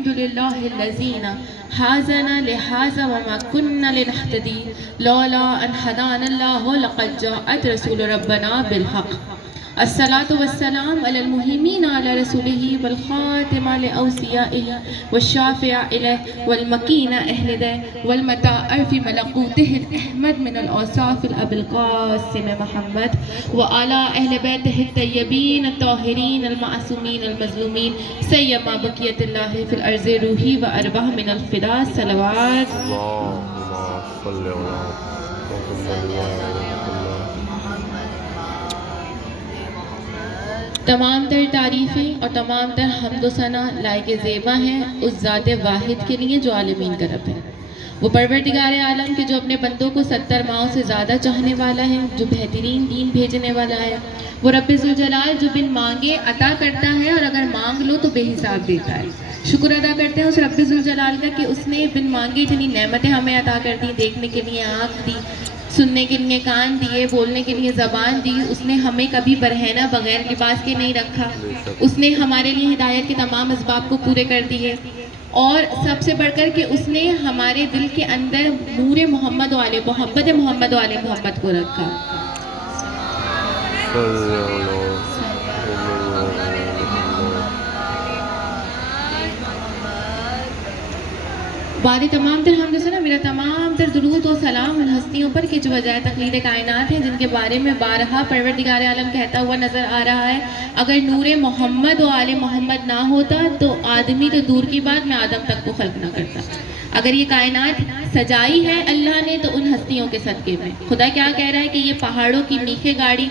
الحمد لله الذين هازنا لهذا وما كنا لنهتدي لولا أن هدانا الله لقد جاءت رسول ربنا بالحق. الصلاة والسلام على المهيمين على رسوله والخاتم لأوصيائه والشافع إليه والمكين أهله والمتاع في ملكوته الأحمد من الأوصاف الأبي القاسم محمد وعلى أهل بيته الطيبين الطاهرين المعصومين المظلومين سيما بقية الله في الأرض روحي وأرواح من الفداء صلوات. اللهم صل على تمام تر تعریفیں اور تمام تر حمد و ثنا لائق زیبا ہیں اس ذات واحد کے لیے جو عالمین کا رب ہے، وہ پروردگار عالم کے جو اپنے بندوں کو 70 ماہوں سے زیادہ چاہنے والا ہے، جو بہترین دین بھیجنے والا ہے، وہ رب ذوالجلال جو بن مانگے عطا کرتا ہے اور اگر مانگ لو تو بے حساب دیتا ہے۔ شکر ادا کرتے ہیں اس رب ذوالجلال کا کہ اس نے بن مانگے اتنی نعمتیں ہمیں عطا کر دی، دیکھنے کے لیے آنکھ دی، سننے کے لیے کان دیے، بولنے کے لیے زبان دی، اس نے ہمیں کبھی برہنہ بغیر لباس کے نہیں رکھا، اس نے ہمارے لیے ہدایت کے تمام اسباب کو پورے کر دیے، اور سب سے بڑھ کر کہ اس نے ہمارے دل کے اندر نور محمد و آل محمد محمد و آل محمد کو رکھا۔ بعد تمام تر حمد و ثنا میرا تمام تر درود و سلام ان ہستیوں پر کہ جو وجہ تخلید کائنات ہیں، جن کے بارے میں بارہا پروردگار عالم کہتا ہوا نظر آ رہا ہے، اگر نور محمد و آل محمد نہ ہوتا تو آدمی تو دور کی بات میں آدم تک کو خلق نہ کرتا۔ اگر یہ کائنات سجائی ہے اللہ نے تو ان ہستیوں کے صدقے میں۔ خدا کیا کہہ رہا ہے کہ یہ پہاڑوں کی میخیں گاڑی،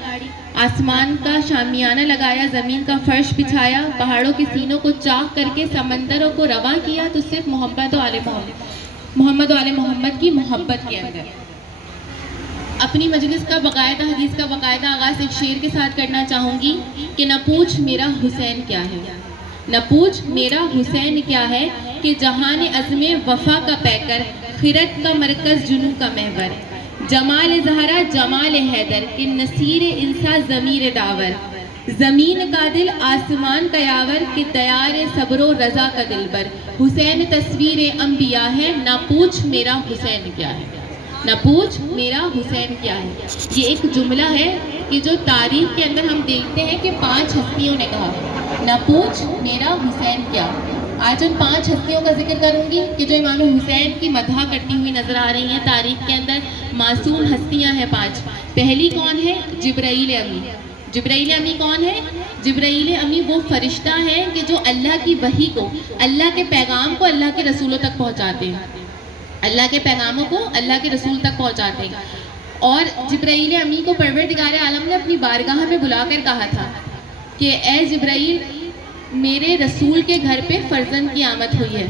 آسمان کا شامیانہ لگایا، زمین کا فرش بچھایا، پہاڑوں کے سینوں کو چاک کر کے سمندروں کو رواں کیا، تو صرف محمد و آل محمد کی محبت کے اندر۔ اپنی مجلس کا باقاعدہ حدیث کا باقاعدہ آغاز ایک شعر کے ساتھ کرنا چاہوں گی کہ نہ پوچھ میرا حسین کیا ہے، نہ پوچھ میرا حسین کیا ہے، کہ جہان عزم وفا کا پیکر، خرد کا مرکز، جنوں کا محور، جمال زہرا جمال حیدر، کہ نصیر انسا ضمیر داور، زمین کا دل آسمان کا یاور، کہ تیار صبر و رضا کا دلبر، حسین تصویر انبیاء ہے، نہ پوچھ میرا حسین کیا ہے، نہ پوچھ میرا حسین کیا ہے۔ یہ ایک جملہ ہے کہ جو تاریخ کے اندر ہم دیکھتے ہیں کہ 5 ہستیوں نے کہا نہ پوچھ میرا حسین کیا۔ آج ان 5 ہستیوں کا ذکر کروں گی کہ جو امام حسین کی مدح کرتی ہوئی نظر آ رہی ہیں۔ تاریخ کے اندر معصوم ہستیاں ہیں 5۔ پہلی کون ہے؟ جبرائیل امی۔ جبرائیل امی کون ہے؟ جبرائیل امی وہ فرشتہ ہیں کہ جو اللہ کی وحی کو، اللہ کے پیغام کو اللہ کے رسولوں تک پہنچاتے ہیں، اللہ کے پیغاموں کو اللہ کے رسول تک پہنچاتے ہیں۔ اور جبرائیل امی کو پروردگار عالم نے اپنی بارگاہ میں بلا کر کہا تھا کہ اے جبرائیل، میرے رسول کے گھر پہ فرزند کی آمد ہوئی ہے،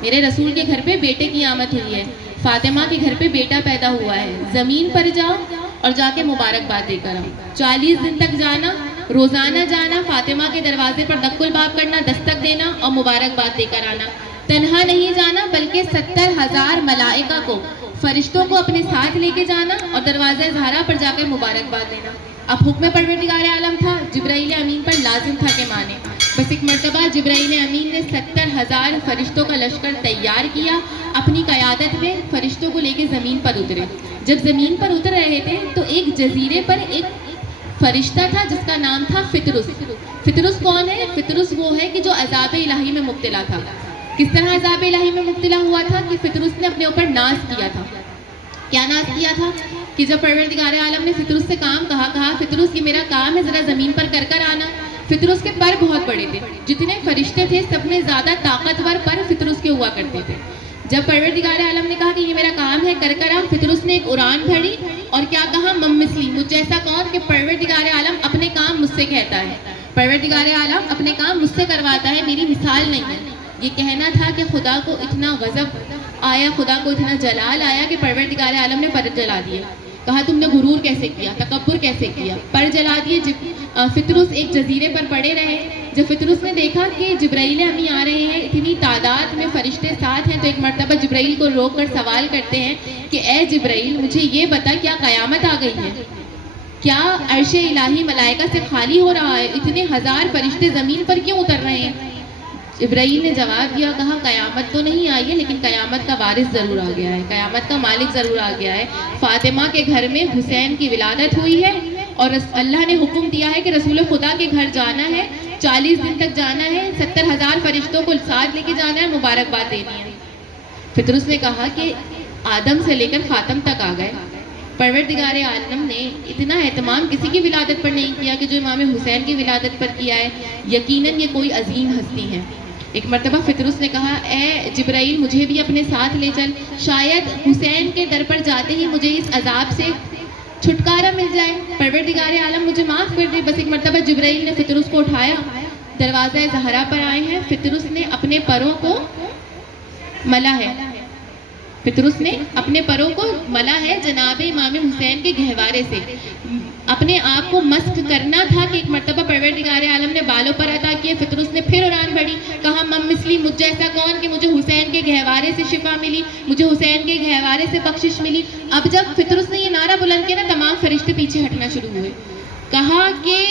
میرے رسول کے گھر پہ بیٹے کی آمد ہوئی ہے، فاطمہ کے گھر پہ بیٹا پیدا ہوا ہے، زمین پر جاؤ اور جا کے مبارکباد دے کر آؤ۔ 40 دن تک جانا، روزانہ جانا، فاطمہ کے دروازے پر دق الباب کرنا، دستک دینا اور مبارکباد دے کر آنا۔ تنہا نہیں جانا بلکہ 70,000 ملائکہ کو، فرشتوں کو اپنے ساتھ لے کے جانا اور دروازہ زہرا پر جا کر مبارکباد دینا۔ اب حکم پروردگار عالم تھا، جبرائیل امین پر لازم تھا کہ مانے۔ بس ایک مرتبہ جبرائیل امین نے 70,000 فرشتوں کا لشکر تیار کیا، اپنی قیادت میں فرشتوں کو لے کے زمین پر اترے۔ جب زمین پر اتر رہے تھے تو ایک جزیرے پر ایک فرشتہ تھا جس کا نام تھا فطرس۔ فطرس کون ہے؟ فطرس وہ ہے کہ جو عذاب الہی میں مبتلا تھا۔ کس طرح عذاب الہی میں مبتلا ہوا تھا کہ فطرس نے اپنے اوپر ناز کیا تھا۔ کیا ناز کیا تھا؟ کہ جب پروردگار عالم نے فطرس سے کام کہا فطرس یہ میرا کام ہے، ذرا زمین پر کر آنا۔ فطرس کے پر بہت بڑے تھے، جتنے فرشتے تھے سب میں زیادہ طاقتور پر فطرس کے ہوا کرتے تھے۔ جب پروردگار عالم نے کہا کہ یہ میرا کام ہے، کر آ، فطرس نے ایک اڑان بھری اور کیا کہا؟ ممثلی، مجھ جیسا کون؟ کہ پروردگار عالم اپنے کام مجھ سے کہتا ہے، پروردگار عالم اپنے کام مجھ سے کرواتا ہے، میری مثال نہیں ہے۔ یہ کہنا تھا کہ خدا کو اتنا غضب آیا، خدا کو اتنا جلال آیا کہ پروردگار عالم نے پر جلا دیے۔ کہا تم نے غرور کیسے کیا، تکبر کیسے کیا؟ پر جلا دیے۔ فطرس ایک جزیرے پر پڑے رہے۔ جب فطرس نے دیکھا کہ جبرائیل امی آ رہے ہیں، اتنی تعداد میں فرشتے ساتھ ہیں، تو ایک مرتبہ جبرائیل کو روک کر سوال کرتے ہیں کہ اے جبرائیل، مجھے یہ بتا کیا قیامت آ گئی ہے؟ کیا عرش الہی ملائکہ سے خالی ہو رہا ہے؟ اتنے 1000 فرشتے زمین پر کیوں اتر رہے ہیں؟ ابراہیل نے جواب دیا، کہا قیامت تو نہیں آئی ہے لیکن قیامت کا وارث ضرور آ گیا ہے، قیامت کا مالک ضرور آ گیا ہے۔ فاطمہ کے گھر میں حسین کی ولادت ہوئی ہے اور اللہ نے حکم دیا ہے کہ رسول خدا کے گھر جانا ہے، 40 دن تک جانا ہے، 70,000 فرشتوں کو ساتھ لے کے جانا ہے، مبارکباد دینی ہے۔ فطرس نے کہا کہ آدم سے لے کر خاتم تک آ گئے، پروردگار عالم نے اتنا اہتمام کسی کی ولادت پر نہیں کیا کہ جو امام حسین کی ولادت پر کیا ہے، یقیناً یہ کوئی عظیم ہستی ہے۔ ایک مرتبہ فطرس نے کہا، اے جبرائیل مجھے بھی اپنے ساتھ لے چل، شاید حسین کے در پر جاتے ہی مجھے اس عذاب سے چھٹکارا مل جائے، پروردگار عالم مجھے معاف کر دے۔ بس ایک مرتبہ جبرائیل نے فطرس کو اٹھایا، دروازہ زہرا پر آئے ہیں، فطرس نے اپنے پروں کو ملا ہے، فطرس نے اپنے پروں کو ملا ہے جناب امام حسین کے گہوارے سے۔ اپنے آپ کو مسک کرنا تھا کہ ایک مرتبہ پروردگار عالم نے بالوں پر عطا کیے۔ فطرس نے پھر اڑان بھری، کہا مم مثلی، مجھ جیسا کون کہ مجھے حسین کے گہوارے سے شفا ملی، مجھے حسین کے گہوارے سے بخشش ملی۔ اب جب فطرس نے یہ نعرہ بلند کیا نا، تمام فرشتے پیچھے ہٹنا شروع ہوئے۔ کہا کہ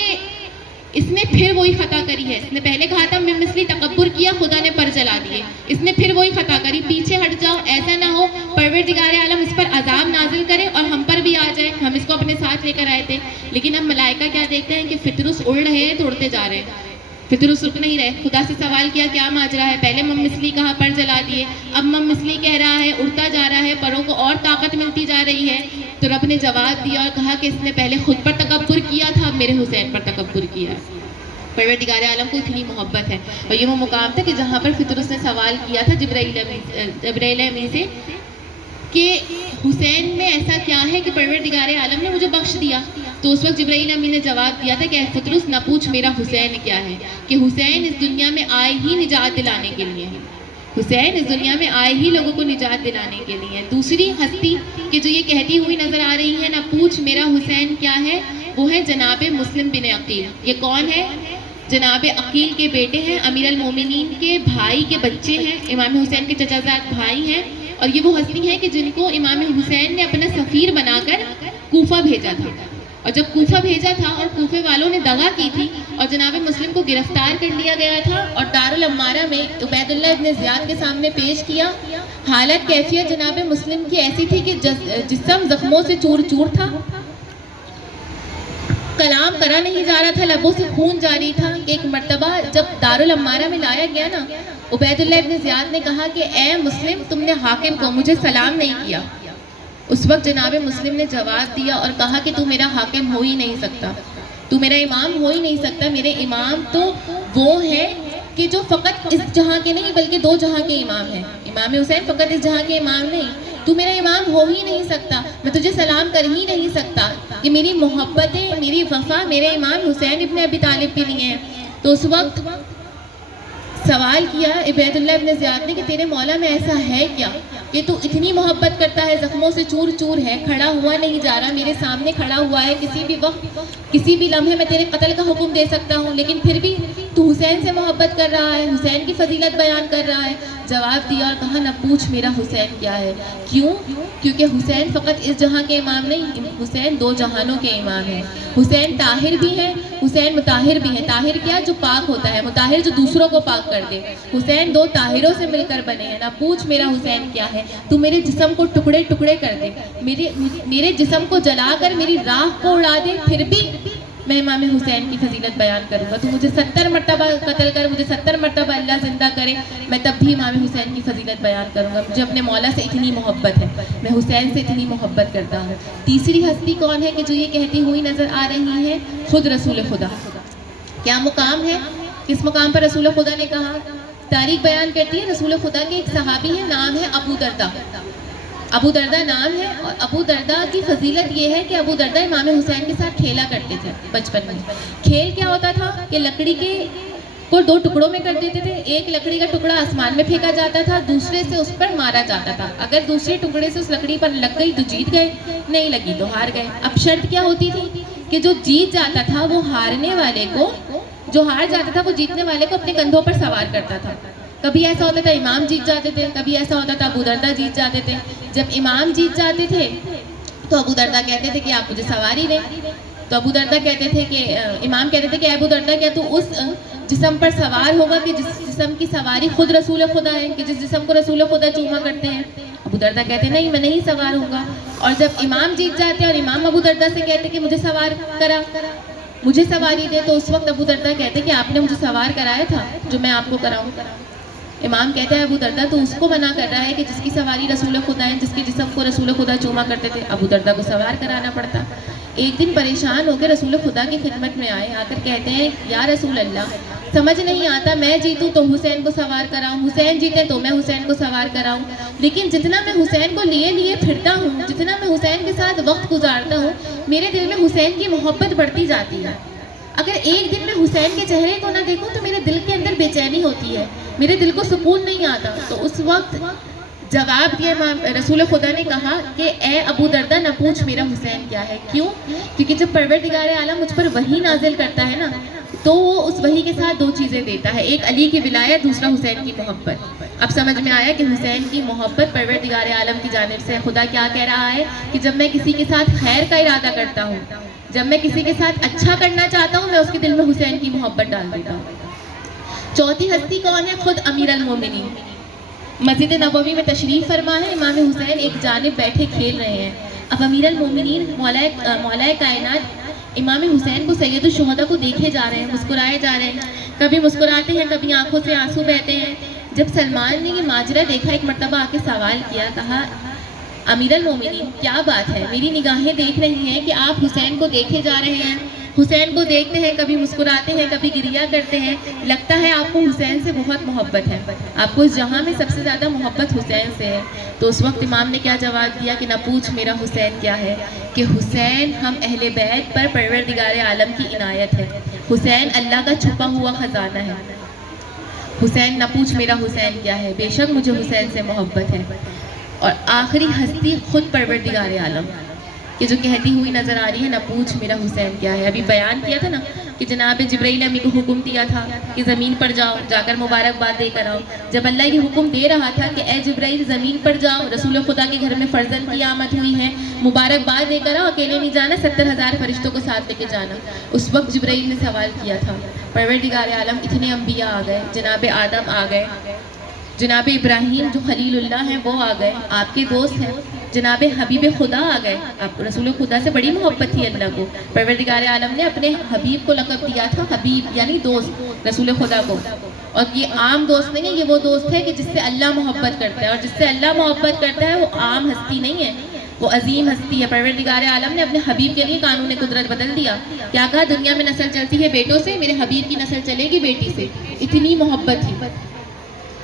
اس نے پھر وہی خطا کری ہے، اس نے پہلے کہا تھا مم مثلی، تکبر کیا، خدا نے پر جلا دیے، اس نے پھر وہی خطا کری، پیچھے ہٹ جاؤ، ایسا نہ ہو پروردگار عالم اس پر عذاب نازل کرے اور ہم پر بھی آ جائے، ہم اس کو اپنے ساتھ لے کر آئے تھے۔ لیکن اب ملائکہ کیا دیکھتے ہیں کہ فطرس اڑ رہے ہیں تو اڑتے جا رہے ہیں، فطرس رک نہیں رہے۔ خدا سے سوال کیا کیا ماجرا ہے، پہلے مم مثلی کہا، پر جلا دیے، اب مم مثلی کہہ رہا ہے، اڑتا جا رہا ہے، پروں کو اور طاقت ملتی جا رہی ہے۔ تو رب نے جواب دیا اور کہا کہ اس نے پہلے خود پر تکبر کیا تھا، اب میرے حسین پر تکبر کیا ہے۔ پروردگار عالم کو اتنی محبت ہے، اور یہ وہ مقام تھا کہ جہاں پر فطرس نے سوال کیا تھا جبرائیل امین سے کہ حسین میں ایسا کیا ہے کہ پروردگار عالم نے مجھے بخش دیا، تو اس وقت جبرائیل امین نے جواب دیا تھا کہ اے فطرس نہ پوچھ میرا حسین کیا ہے، کہ حسین اس دنیا میں آئے ہی نجات دلانے کے لیے ہے، حسین اس دنیا میں آئے ہی لوگوں کو نجات دلانے کے لیے۔ دوسری ہستی کہ جو یہ کہتی ہوئی نظر آ رہی ہے نہ پوچھ میرا حسین کیا ہے، وہ ہے جناب مسلم بن عقیل۔ یہ کون ہے؟ جناب عقیل کے بیٹے ہیں، امیر المومنین کے بھائی کے بچے ہیں، امام حسین کے چچا زاد بھائی ہیں، اور یہ وہ ہستی ہیں کہ جن کو امام حسین نے اپنا سفیر بنا کر کوفہ بھیجا تھا، اور جب کوفہ بھیجا تھا اور کوفے والوں نے دغا کی تھی اور جناب مسلم کو گرفتار کر لیا گیا تھا اور دارالعمارہ میں عبید اللہ ابن زیاد کے سامنے پیش کیا۔ حالت کیفیت جناب مسلم کی ایسی تھی کہ جسم زخموں سے چور چور تھا، کلام کرا نہیں جا رہا تھا، لبوں سے خون جاری تھا۔ ایک مرتبہ جب دارالعمارہ میں لایا گیا نا، عبید اللہ ابن زیاد نے کہا کہ اے مسلم، تم نے حاکم کو مجھے سلام نہیں کیا۔ اس وقت جناب مسلم نے جواب دیا اور کہا کہ تو میرا حاکم ہو ہی نہیں سکتا، تو میرا امام ہو ہی نہیں سکتا، میرے امام تو وہ ہیں کہ جو فقط اس جہاں کے نہیں بلکہ دو جہاں کے امام ہیں۔ امام حسین فقط اس جہاں کے امام نہیں، تو میرا امام ہو ہی نہیں سکتا، میں تجھے سلام کر ہی نہیں سکتا، کہ میری محبتیں، میری وفا میرے امام حسین ابن ابی طالب کے لیے ہیں۔ تو اس وقت سوال کیا عبید اللہ ابن زیاد نے کہ تیرے مولا میں ایسا ہے کیا کہ تو اتنی محبت کرتا ہے، زخموں سے چور چور ہے، کھڑا ہوا نہیں جا رہا، میرے سامنے کھڑا ہوا ہے، کسی بھی وقت کسی بھی لمحے میں تیرے قتل کا حکم دے سکتا ہوں، لیکن پھر بھی تو حسین سے محبت کر رہا ہے، حسین کی فضیلت بیان کر رہا ہے۔ جواب دیا اور کہا نہ پوچھ میرا حسین کیا ہے۔ کیوں؟ کیونکہ حسین فقط اس جہاں کے امام نہیں، حسین دو جہانوں کے امام ہیں۔ حسین طاہر بھی ہیں، حسین مطہر بھی ہیں۔ طاہر کیا؟ جو پاک ہوتا ہے، مطہر جو دوسروں کو پاک کر دے۔ حسین دو طاہروں سے مل کر بنے ہیں۔ نہ پوچھ میرا حسین کیا ہے، تو میرے جسم کو ٹکڑے ٹکڑے کر دے، میرے جسم کو جلا کر میری راہ کو اڑا دے، پھر بھی میں امام حسین کی فضیلت بیان کروں گا۔ تو مجھے 70 مرتبہ قتل کر، مجھے 70 مرتبہ اللہ زندہ کرے، میں تب بھی امام حسین کی فضیلت بیان کروں گا۔ مجھے اپنے مولا سے اتنی محبت ہے، میں حسین سے اتنی محبت کرتا ہوں۔ تیسری ہستی کون ہے کہ جو یہ کہتی ہوئی نظر آ رہی ہے؟ خود رسول خدا۔ کیا مقام ہے؟ کس مقام پر رسول خدا نے کہا؟ تاریخ بیان کرتی ہے رسول خدا کے ایک صحابی ہے، نام ہے ابو دردہ۔ ابو دردہ نام ہے، اور ابو دردہ کی فضیلت یہ ہے کہ ابو دردہ امام حسین کے ساتھ کھیلا کرتے تھے بچپن میں۔ کھیل کیا ہوتا تھا کہ لکڑی کے کو دو ٹکڑوں میں کر دیتے تھے، ایک لکڑی کا ٹکڑا آسمان میں پھینکا جاتا تھا، دوسرے سے اس پر مارا جاتا تھا۔ اگر دوسرے ٹکڑے سے اس لکڑی پر لگ گئی تو جیت گئے، نہیں لگی تو ہار گئے۔ اب شرط کیا ہوتی تھی کہ جو جیت جاتا تھا وہ ہارنے والے کو، جو ہار جاتا تھا وہ جیتنے والے کو اپنے کندھوں پر سوار کرتا تھا۔ کبھی ایسا ہوتا تھا امام جیت جاتے تھے، کبھی ایسا ہوتا تھا ابو دردہ جیت جاتے تھے۔ جب امام جیت جاتے تھے تو ابو دردہ کہتے تھے کہ آپ مجھے سواری دیں، تو ابو دردہ کہتے تھے کہ امام کہتے تھے کہ ابو دردہ کیا تو اس جسم پر سوار ہوگا کہ جس جسم کی سواری خود رسول خدا ہے کہ جس جسم کو رسول خدا چوما کرتے ہیں؟ ابو دردہ کہتے ہیں نہیں میں نہیں سوار ہوں گا. اور جب امام جیت جاتے ہیں اور امام ابو دردہ سے کہتے ہیں کہ مجھے سوار کرا، مجھے سواری دے، تو اس وقت ابو دردہ کہتے ہیں کہ آپ نے مجھے سوار کرایا تھا جو میں آپ کو کراؤں. امام کہتا ہے ابو دردہ تو اس کو منع کر رہا ہے کہ جس کی سواری رسول خدا ہے، جس کے جسم کو رسول خدا چوما کرتے تھے. ابو دردہ کو سوار کرانا پڑتا. ایک دن پریشان ہو کے رسول خدا کی خدمت میں آئے، آ کر کہتے ہیں یا رسول اللہ سمجھ نہیں آتا، میں جیتوں تو حسین کو سوار کراؤں، حسین جیتے تو میں حسین کو سوار کراؤں، لیکن جتنا میں حسین کو لیے پھرتا ہوں، جتنا میں حسین کے ساتھ وقت گزارتا ہوں، میرے دل میں حسین کی محبت بڑھتی جاتی ہے. اگر ایک دن میں حسین کے چہرے کو نہ دیکھوں تو میرے دل کے اندر بے چینی ہوتی ہے، میرے دل کو سکون نہیں آتا. تو اس وقت جواب دیا رسول خدا نے کہا کہ اے ابو دردہ نہ پوچھ میرا حسین کیا ہے. کیوں؟ کیونکہ جب پروردگار عالم مجھ پر وحی نازل کرتا ہے نا تو وہ اس وحی کے ساتھ دو چیزیں دیتا ہے، ایک علی کی ولایت، دوسرا حسین کی محبت. اب سمجھ میں آیا کہ حسین کی محبت پروردگار عالم کی جانب سے. خدا کیا کہہ رہا ہے کہ جب میں کسی کے ساتھ خیر کا ارادہ کرتا ہوں، جب میں کسی کے ساتھ اچھا کرنا چاہتا ہوں، میں اس کے دل میں حسین کی محبت ڈال دیتا ہوں. چوتھی ہستی کون ہے؟ خود امیر المومنین. مسجد نبوی میں تشریف فرما ہے، امام حسین ایک جانب بیٹھے کھیل رہے ہیں. اب امیر المومنین مولا کائنات امام حسین کو سید الشہداء کو دیکھے جا رہے ہیں، مسکرائے جا رہے ہیں، کبھی مسکراتے ہیں کبھی آنکھوں سے آنسو بہتے ہیں. جب سلمان نے یہ ماجرا دیکھا ایک مرتبہ آ کے سوال کیا، کہا امیر المومنین کیا بات ہے؟ میری نگاہیں دیکھ رہی ہیں کہ آپ حسین کو دیکھے جا رہے ہیں، حسین کو دیکھتے ہیں، کبھی مسکراتے ہیں کبھی گریا کرتے ہیں، لگتا ہے آپ کو حسین سے بہت محبت ہے، آپ کو اس جہاں میں سب سے زیادہ محبت حسین سے ہے. تو اس وقت امام نے کیا جواب دیا کہ نہ پوچھ میرا حسین کیا ہے، کہ حسین ہم اہل بیت پر پروردگار عالم کی عنایت ہے، حسین اللہ کا چھپا ہوا خزانہ ہے. حسین نہ پوچھ میرا حسین کیا ہے، بے شک مجھے حسین سے محبت ہے. اور آخری ہستی خود پروردگار عالم کہ جو کہتی ہوئی نظر آ رہی ہے نہ پوچھ میرا حسین کیا ہے. ابھی بیان کیا تھا نا کہ جناب جبرائیل امی کو حکم دیا تھا کہ زمین پر جاؤ، جا کر مبارکباد دے کر آؤ. جب اللہ یہ حکم دے رہا تھا کہ اے جبرائیل زمین پر جاؤ، رسول خدا کے گھر میں فرزند کی آمد ہوئی ہے، مبارکباد دے کر آؤ، اکیلے نہیں جانا، 70,000 فرشتوں کو ساتھ لے کے جانا. اس وقت جبرائیل نے سوال کیا تھا، پروردگار عالم اتنے انبیاء آ گئے، جناب آدم آ گئے، جناب ابراہیم جو خلیل اللہ ہیں وہ آ گئے، آپ کے دوست ہیں، جناب حبیب خدا آ گئے. آپ رسول خدا سے بڑی محبت تھی اللہ کو. پروردگار عالم نے اپنے حبیب کو لقب دیا تھا حبیب، یعنی دوست رسول خدا کو. اور یہ عام دوست نہیں ہے، یہ وہ دوست ہے کہ جس سے اللہ محبت کرتا ہے، اور جس سے اللہ محبت کرتا ہے وہ عام ہستی نہیں ہے، وہ عظیم ہستی ہے. پروردگار عالم نے اپنے حبیب کے لیے قانون قدرت بدل دیا. کیا کہا؟ دنیا میں نسل چلتی ہے بیٹوں سے، میرے حبیب کی نسل چلے گی بیٹی سے. اتنی محبت تھی.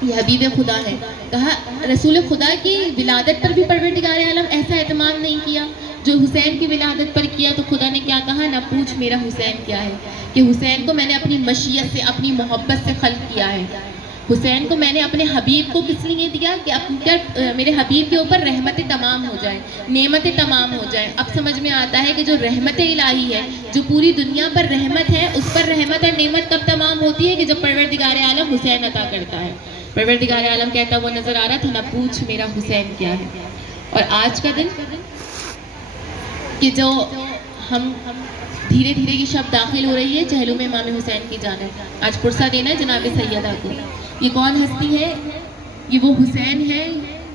یہ حبیب خدا ہے. کہا رسول خدا کی ولادت پر بھی پروردگار عالم ایسا اہتمام نہیں کیا جو حسین کی ولادت پر کیا. تو خدا نے کیا کہا؟ نہ پوچھ میرا حسین کیا ہے، کہ حسین کو میں نے اپنی مشیت سے، اپنی محبت سے خلق کیا ہے. حسین کو میں نے اپنے حبیب کو کس لیے دیا کہ میرے حبیب کے اوپر رحمتیں تمام ہو جائیں، نعمتیں تمام ہو جائیں. اب سمجھ میں آتا ہے کہ جو رحمت الہی ہے، جو پوری دنیا پر رحمت ہے، اس پر رحمت اور نعمت کب تمام ہوتی ہے؟ کہ جب پروردگار عالم حسین عطا کرتا ہے. پروردگار عالم کہتا وہ نظر آ رہا تھا نہ پوچھ میرا حسین کیا ہے. اور آج کا دن کہ جو ہم دھیرے دھیرے یہ شب داخل ہو رہی ہے چہلم امام حسین کی جانب، آج پرسہ دینا ہے جناب سیدہ کو. یہ کون ہستی ہے؟ یہ وہ حسین ہے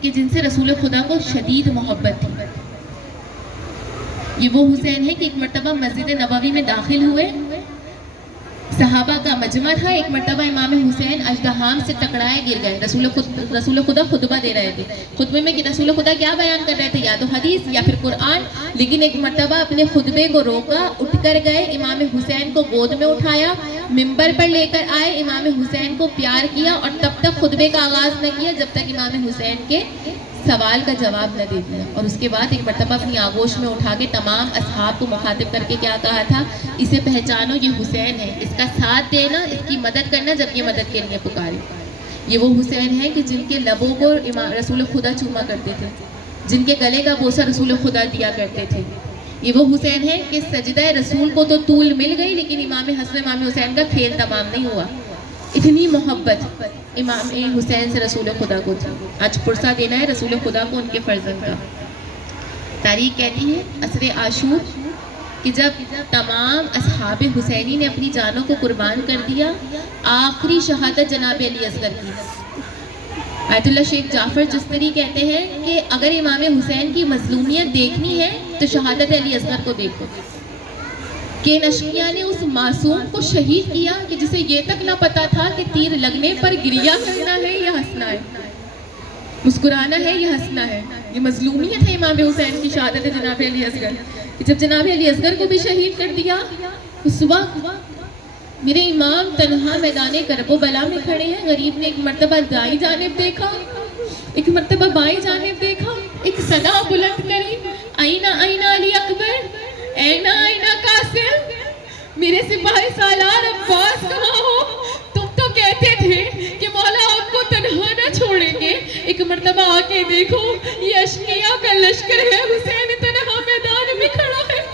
کہ جن سے رسول خدا کو شدید محبت تھی. یہ وہ حسین ہے کہ ایک مرتبہ مسجد نبوی میں داخل ہوئے، صحابہ کا مجمع تھا، ایک مرتبہ امام حسین اژدہام سے ٹکرائے گر گئے. رسول خدا خطبہ دے رہے تھے. خطبے میں کہ رسول خدا کیا بیان کر رہے تھے؟ یا تو حدیث یا پھر قرآن. لیکن ایک مرتبہ اپنے خطبے کو روکا، اٹھ کر گئے، امام حسین کو گود میں اٹھایا، ممبر پر لے کر آئے، امام حسین کو پیار کیا، اور تب تک خطبے کا آغاز نہ کیا جب تک امام حسین کے سوال کا جواب نہ دے دیا. اور اس کے بعد ایک مرتبہ اپنی آغوش میں اٹھا کے تمام اصحاب کو مخاطب کر کے کیا کہا تھا؟ اسے پہچانو، یہ حسین ہے، اس کا ساتھ دینا، اس کی مدد کرنا جب یہ مدد کے لیے پکارے. یہ وہ حسین ہے کہ جن کے لبوں کو رسول خدا چوما کرتے تھے، جن کے گلے کا بوسہ رسول خدا دیا کرتے تھے. یہ وہ حسین ہے کہ سجدہ رسول کو تو طول مل گئی لیکن امام حسن امام حسین کا کھیل تمام نہیں ہوا. اتنی محبت امام حسین سے رسول خدا کو تھی. آج پرسہ دینا ہے رسول خدا کو ان کے فرزند کا. تاریخ کہتی ہے عصر عاشور کہ جب تمام اصحاب حسینی نے اپنی جانوں کو قربان کر دیا، آخری شہادت جناب علی اصغر کی۔ آیت اللہ شیخ جعفر جستری کہتے ہیں کہ اگر امام حسین کی مظلومیت دیکھنی ہے تو شہادت علی اصغر کو دیکھو، کہ ان اشقیاء نے اس معصوم کو شہید کیا کہ جسے یہ تک نہ پتا تھا کہ تیر لگنے پر گریہ کرنا ہے یا ہنسنا ہے، مسکرانا ہے یا ہنسنا ہے۔ یہ مظلومیت ہے امام حسین کی شہادت جناب علی اصغر، کہ جب جناب علی اصغر کو بھی شہید کر دیا، اس وقت میرے امام تنہا میدان کرب و بلا میں کھڑے ہیں۔ غریب نے ایک مرتبہ دائیں جانب دیکھا، ایک مرتبہ بائیں جانب دیکھا، ایک صدا بلند کری، آئینہ آئینہ علی اکبر، اینا آئینہ قاسم، میرے سپاہی سالار عباس کہاں ہو؟ تم تو کہتے تھے کہ مولا آپ کو تنہا نہ چھوڑیں گے، ایک مرتبہ آ کے دیکھو یہ اشقیاء کا لشکر ہے، حسین تنہا میدان میں کھڑا ہے۔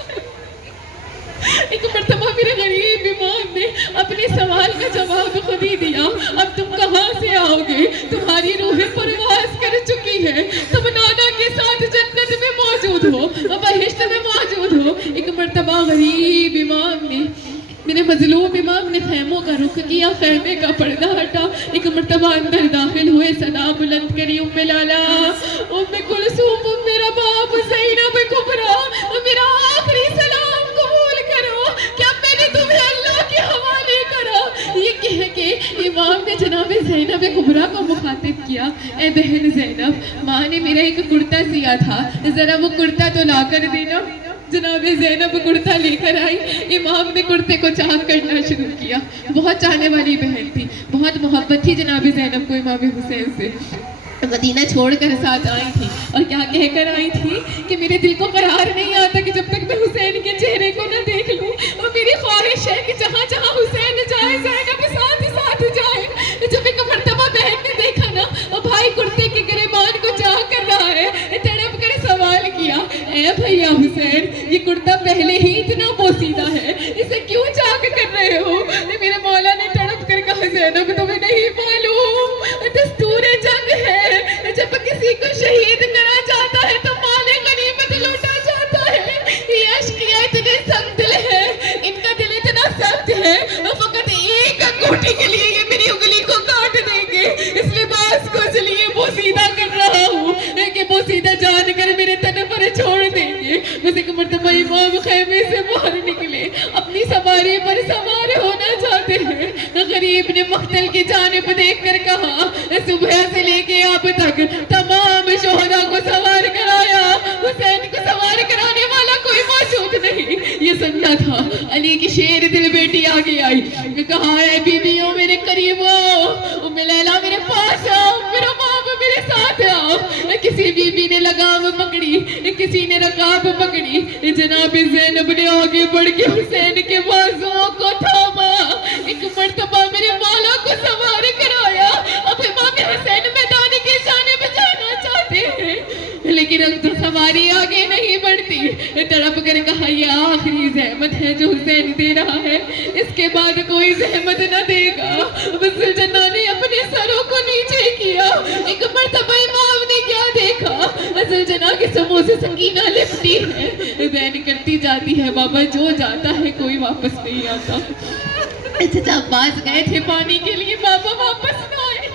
ایک مرتبہ میرے غریب امام نے اپنے سوال کا جواب خود ہی دیا، اب تم کہاں سے آؤ گے؟ تمہاری روح پرواز کر چکی ہے، تم نانا کے ساتھ جنت میں موجود ہو، بہشت میں موجود ہو۔ ایک مرتبہ غریب امام نے، میرے مظلوم امام نے خیموں کا رخ کیا، خیمے کا پردہ ہٹا، ایک مرتبہ اندر داخل ہوئے، صدا بلند کری، ام لالا، ام کلثوم، میرا باپ زینب کبریٰ، میرا آخری سلام قبول کرو، کیا میں نے تمہیں اللہ کے حوالے کرا؟ یہ کہہ کے امام نے جناب زینب کبریٰ کو مخاطب کیا، اے بہن زینب، ماں نے میرا ایک کرتا سیا تھا، ذرا وہ کرتا تو لا کر دینا۔ جناب زینب کرتا لے کر آئی، امام نے کرتے کو چاک کرنا شروع کیا۔ بہت چاہنے والی بہن تھی، بہت محبت تھی جناب زینب کو امام حسین سے۔ مدینہ چھوڑ کر ساتھ آئی تھی اور کیا کہہ کر آئی تھی کہ میرے دل کو قرار نہیں آتا کہ جب تک میں حسین کے چہرے کو نہ دیکھ لوں، اور میری خواہش ہے کہ جہاں جہاں حسین جائے زینب ساتھ ساتھ جائے۔ جب ایک مرتبہ بہن نے دیکھا نا اور بھائی کرتے کے گریبان کو چاک کر رہا ہے، تڑپ کر سوال کیا، اے بھیا حسین، یہ کرتا پہلے ہی اتنا بوسیدہ ہے، اسے کیوں چاک کر رہے ہو؟ میرے مولا نے تڑپ کر کہا، زینب تمہیں نہیں معلوم، دستور جنگ ہے، جب کسی کو شہید کرا جاتا ہے تو مال غنیمت لوٹا جاتا ہے۔ یہ اشقیاء اتنے سخت دل ہے، ان کا دل اتنا سخت ہے، فقط ایک انگوٹھی کے لیے یہ میری انگلی کو کاٹ دیں گے، اس لباس کو اس لیے بوسیدہ کر رہا ہوں کہ بوسیدہ جان کر میرے تن پر چھوڑ دیں گے۔ بس ایک مرتبہ امام خیمے سے باہر نکلے، اپنی سواری پر سوار ہونا چاہتے ہیں، غریب نے مقتل کی جانب دیکھ کر کہا، صبح سے لے کے اب تک تمام شہداء کو سوار کرایا، حسین کو سوار کرانے والا کوئی موجود نہیں۔ یہ سننا تھا، علی کی شیر دل بیٹی آگے آئی، کہا، اے بیویوں میرے قریب آؤ، ام لیلا میرے پاس آؤ، میرا باپ میرے ساتھ آؤ۔ کسی بیوی نے لگام پکڑی، کسی نے رکاب پکڑی، جناب زینب نے آگے بڑھ کے حسین کے بازوؤں کو تھاما، ایک مرتبہ میرے مولا کو سوار کرایا۔ اب امام حسین میدان کی جانب جانا چاہتے ہیں، لیکن اب تو سواری آگے نہیں بڑھتی۔ تڑپ کر کہا، یہ آخری زحمت ہے جو حسین دے رہا ہے، اس کے بعد کوئی زحمت نہ دے گا۔ بس جنہ نے اپنے سروں کو نیچے کیا، ایک مرتبہ امام نے کیا دیکھا، اصل جنہ کے سموں سے سکینہ لپٹی ہے، بین کرتی جاتی ہے، بابا جو جاتا ہے کوئی واپس نہیں آتا۔ چچا عباس گئے تھے پانی کے لیے، بابا واپس نہ آئے۔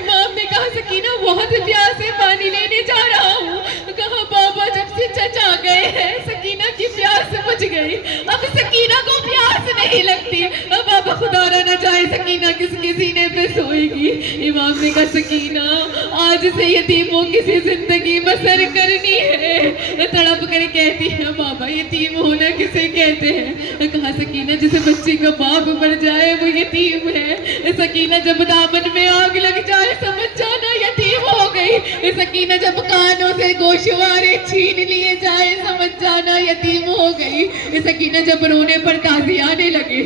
امام نے کہا، سکینہ بہت پیاس ہے، پانی لینے جا رہا ہوں۔ کہا، بابا جب سے چچا گئے ہیں سکینہ کی پیاس بجھ گئی، اب سکینہ کو پیاس نہیں لگتی، اب بابا خدا نہ چاہے سکینہ کس کے سینے پہ سوئے گی۔ امام نے کہا، سکینہ آج سے یتیموں کی سی زندگی بسر کرنی ہے۔ تڑپ کر کہتی ہے، بابا یتیم ہونا کسے کہتے ہیں؟ کہا، سکینہ جسے بچی کا باپ مر جائے وہ یتیم ہے۔ سکینہ جب دامن میں آگ لگ جائے سمجھ جانا یتیم ہو گئی۔ سکینہ جب کانوں سے گوشوارے چھین لیے جائے سمجھ جانا یتیم ہو گئی۔ سکینہ جب رونے پر تازی آنے لگے،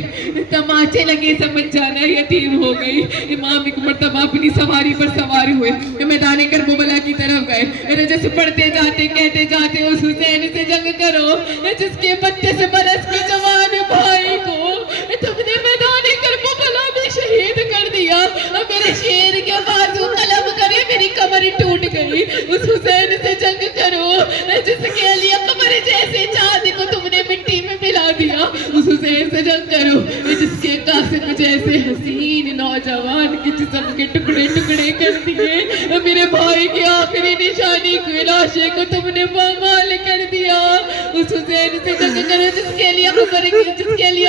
تماچے لگے، سمجھ جانا یتیم ہو گئی۔ امام ایک مرتبہ اپنی سواری پر سوار ہوئے، میدان کربلا کی طرف گئے، رجس پڑھتے جاتے کہتے جاتے، اس حسین سے جنگ کرو جس کے 32 برس کے جوان بھائی کو تم نے میدان کربلا میں شہید کر دیا۔ میرے شیر کے بازو قلم کرے میری کمر ٹوٹ گئی۔ اس حسین سے جنگ کرو جس کے علی اکبر جیسے چاند کو تم نے مٹی میں نوجوان کے جسم کے ٹکڑے ٹکڑے کر دیے، میرے بھائی کی آخری نشانی کو لاشے کو تم نے پامال کر دیا، اس حسین سے جنگ کرو جس کے لیے علی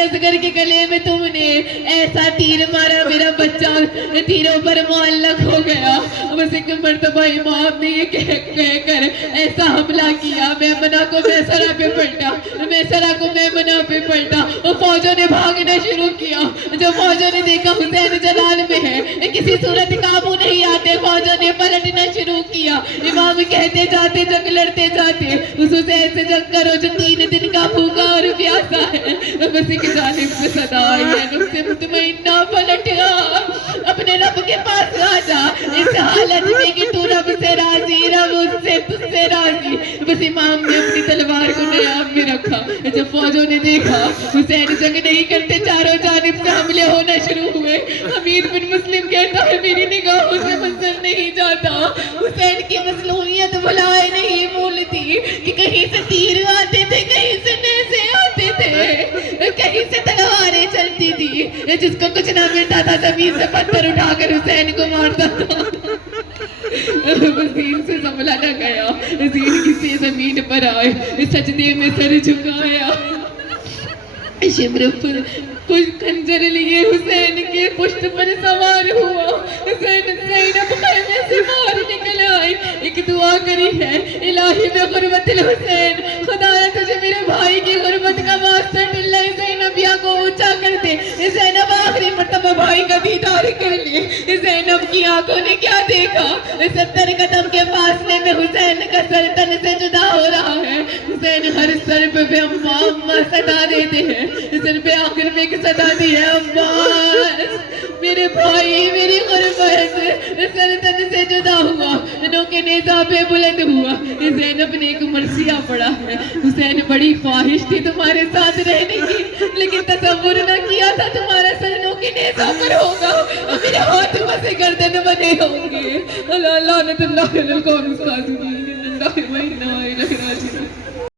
اصغر کے گلے میں تم نے ایسا تیر مارا میرا بچہ تیروں پر معلق ہو گیا۔ بس ایک مرتبہ امام نے یہ کہہ کر ایسا حملہ کیا، میمنہ کو میسرہ پہ پلٹا، میسرہ کو میمنہ پہ پلٹا، اور فوجوں نے بھاگنا شروع کیا۔ جو فوجوں نے دیکھا حسین جلال میں ہے، کسی صورت قابو نہیں آتے، فوجوں نے پلٹنا شروع کیا۔ امام کہتے جاتے، جنگ لڑتے جاتے، اس حسین سے جنگ کرو جو 3 دن کا بھوکا اور پیاسا ہے۔ بس ایک جانب سے صدا آئی ہے، نفس مطمئنہ پلٹ آ، اپنے رب کے پاس آ جا، اس حالت میں کہ تو رب سے راضی، رب اس سے تجھ سے راضی۔ بس امام نے اپنی تلوار کو نیام میں رکھا، جب فوجوں نے دیکھا حسین جنگ نہیں کرتے، چاروں جانب سے حملے ہونا شروع ہوئے۔ حمید بن مسلم کہتا ہے میری نگاہوں سے منظر نہیں جاتا، حسین کی مظلومیت بلائے نہیں بولتی کہ کہیں سے تیر آتے تھے، کہیں سے نیزے آتے تھے، کہیں سے تلواریں چلتی تھی، جس کو کچھ نہ ملتا تھا زمین سے پتھر اٹھا کر حسین کو مارتا تھا۔ وزیر سے سنبھلا نہ گیا، وزیر کسی زمین پر آئے، سجدے میں سر جھکایا، شمر پر کچھ خنجر لیے حسین کے پشت پر سوار ہوا۔ حسین زینب خیمے سے باہر نکل آئی، ایک دعا کری ہے، الہی میں غربت الحسین، خدایا تجھے میرے بھائی کی غربت کا واسطہ ڈلہ زینبیہ کو اونچا کر دے۔ زینب آخری مرتبہ بھائی کا دیدار کر لے۔ زینب کی آنکھوں نے کیا دیکھا؟ 70 قدم کے فاصلے میں حسین کا سر تن سے جدا ہو رہا ہے۔ حسین ہر سر پہ اماں اماں صدا دیتے ہیں، سر پہ آخر میں ایک صدا دی ہے، عباس میرے بھائی میری غربت، سر تن سے جدا ہوا، نوکے نیزہ پہ بلند ہوا۔ زینب نے ایک مرثیہ پڑھا ہے، حسین بڑی خواہش تھی تمہارے ساتھ رہنے کی، لیکن تصور نہ کیا تھا تمہارا سر نوکے نیزہ پر ہوگا اور میرے ہاتھ میں سے گردن بنے ہوں گے۔ اللہ لعنت اللہ علی القوم الفاسقین۔